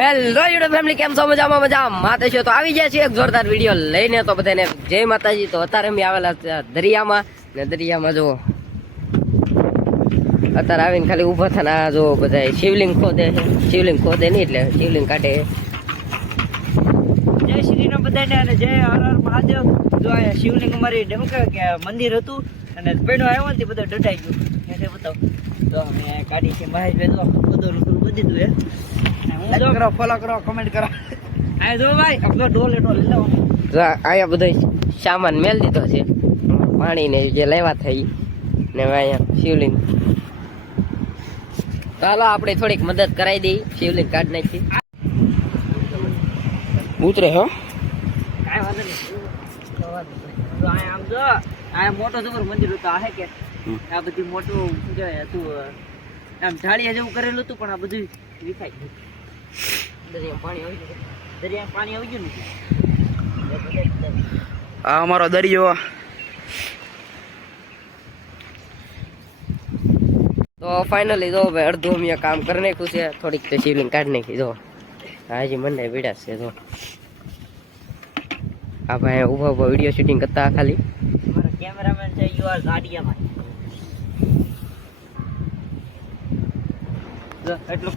Hello YouTube family કેમ છો? મજામાં મજા માતે છે તો આવી ગયા છે એક જોરદાર વીડિયો લઈને તો બધાને જય માતાજી. તો અત્યારે અમે આવેલા દરિયામાં. ને દરિયામાં જો અત્યારે આવીને ખાલી ઊભા થઈને આ જો બધા શિવલિંગ ખોદે શિવલિંગ ખોદે નહીં એટલે શિવલિંગ કાઢે. જય શ્રીરામ બધાને અને જય હર હર મહાદેવ. જો આ શિવલિંગ અમારી ડમકે કે મંદિર હતું અને પેડો આવ્યો ને બધો ડટાઈ ગયો. બતાવ. તો અમે કાઢી છે મહેશભાઈ, તો બધું રૂપિયું બધી દીધું જો કરો ફોલો કરો કમેન્ટ કરો. આ જો ભાઈ. આપણો ડોલ એટલો લઈ આ- અહીંયા બધો સામાન મેલ દીધો છે. પાણીને જે લેવા થઈ ને અહીંયા શિવલિંગ. ચાલો આપણે થોડીક મદદ કરાવી દઈએ શિવલિંગ કાઢ નાખી ઉતરે હો. કાંઈ વાંધો નહીં. તો આમ જો આ મોટો જબર મંદિર હતું આ કે? આ બધી મોટું શું કહેવાય હતું આમ ઢાળિયા જેવું કરેલું હતું પણ આ બધું વિખાઈ ગયું. દરિયામાં પાણી આવી ગયું દરિયામાં પાણી આવી ગયું આ અમારો દરિયો. તો ફાઇનલી જો ભાઈ અડધો અમે કામ કરી નાખ્યું છે. થોડીક તો શિવલિંગ કાઢી નાખી જો. હાજી મને પીડા છે જો. આ ભાઈ ઊભો ઊભા વીડિયો શૂટિંગ કરતા ખાલી. મારો કેમેરામેન છે યુ આર ગાડિયામાં. એટલું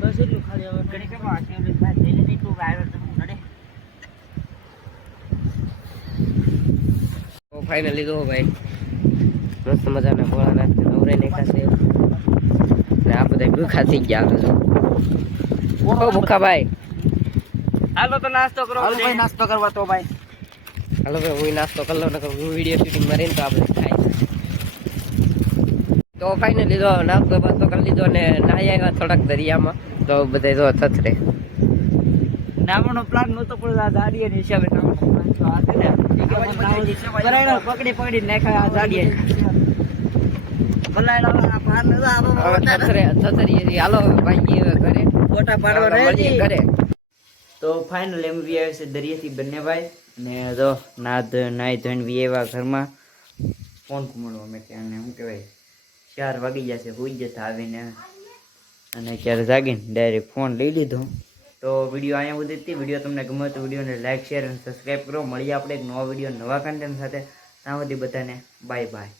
બસ એટલું ખાલી હવે ઘડી કેમ આ શિવલિંગ ભાઈ જઈ લે એટલું આવ્યો તો હું નડે તો ફાઇનલી જો ભાઈ. મસ્ત મજાના નવરાઈ નાખ્યા છે. ને આ બધા ભૂખા થઈ ગયા ઓ ભૂખા ભાઈ. હાલો તો નાસ્તો કરો હાલો ભાઈ નાસ્તો કરવા તો ભાઈ. હાલો ભાઈ હું નાસ્તો કરી લઉં ને હું વીડિયો શૂટિંગ મારીને તો આપણે ખાઈ તો ફાઇનલી જો નાસ્તો બાસ્તો કરી લીધો ને નાહી આવ્યા થોડાક દરિયામાં તો બધા જો થથરે નાવાનો પ્લાન નહોતો પણ આ હિસાબે આ ને. બરાબર પકડી પકડી નાખ્યા આ તો તો ફાઇનલ એમ વી આવે છે દરિયાથી બંને ભાઈ. ને જો નાદ નાઈ ધોઈને વી આવ્યા ઘરમાં. ફોન કુમડવા મેં ત્યાં શું કહેવાય? ચાર વાગી જશે હોઈ જતા આવીને. અને અત્યારે જાગીને ડાયરેક્ટ ફોન લઈ લીધો. તો વીડિયો અહીંયા સુધી હતી. વીડિયો તમને ગમે તો વિડીયોને લાઈક શેર અને સબસ્ક્રાઈબ કરો. મળીએ આપણે એક નવા વીડિયો, નવા કન્ટેન્ટ સાથે. ત્યાં સુધી બધાને બાય બાય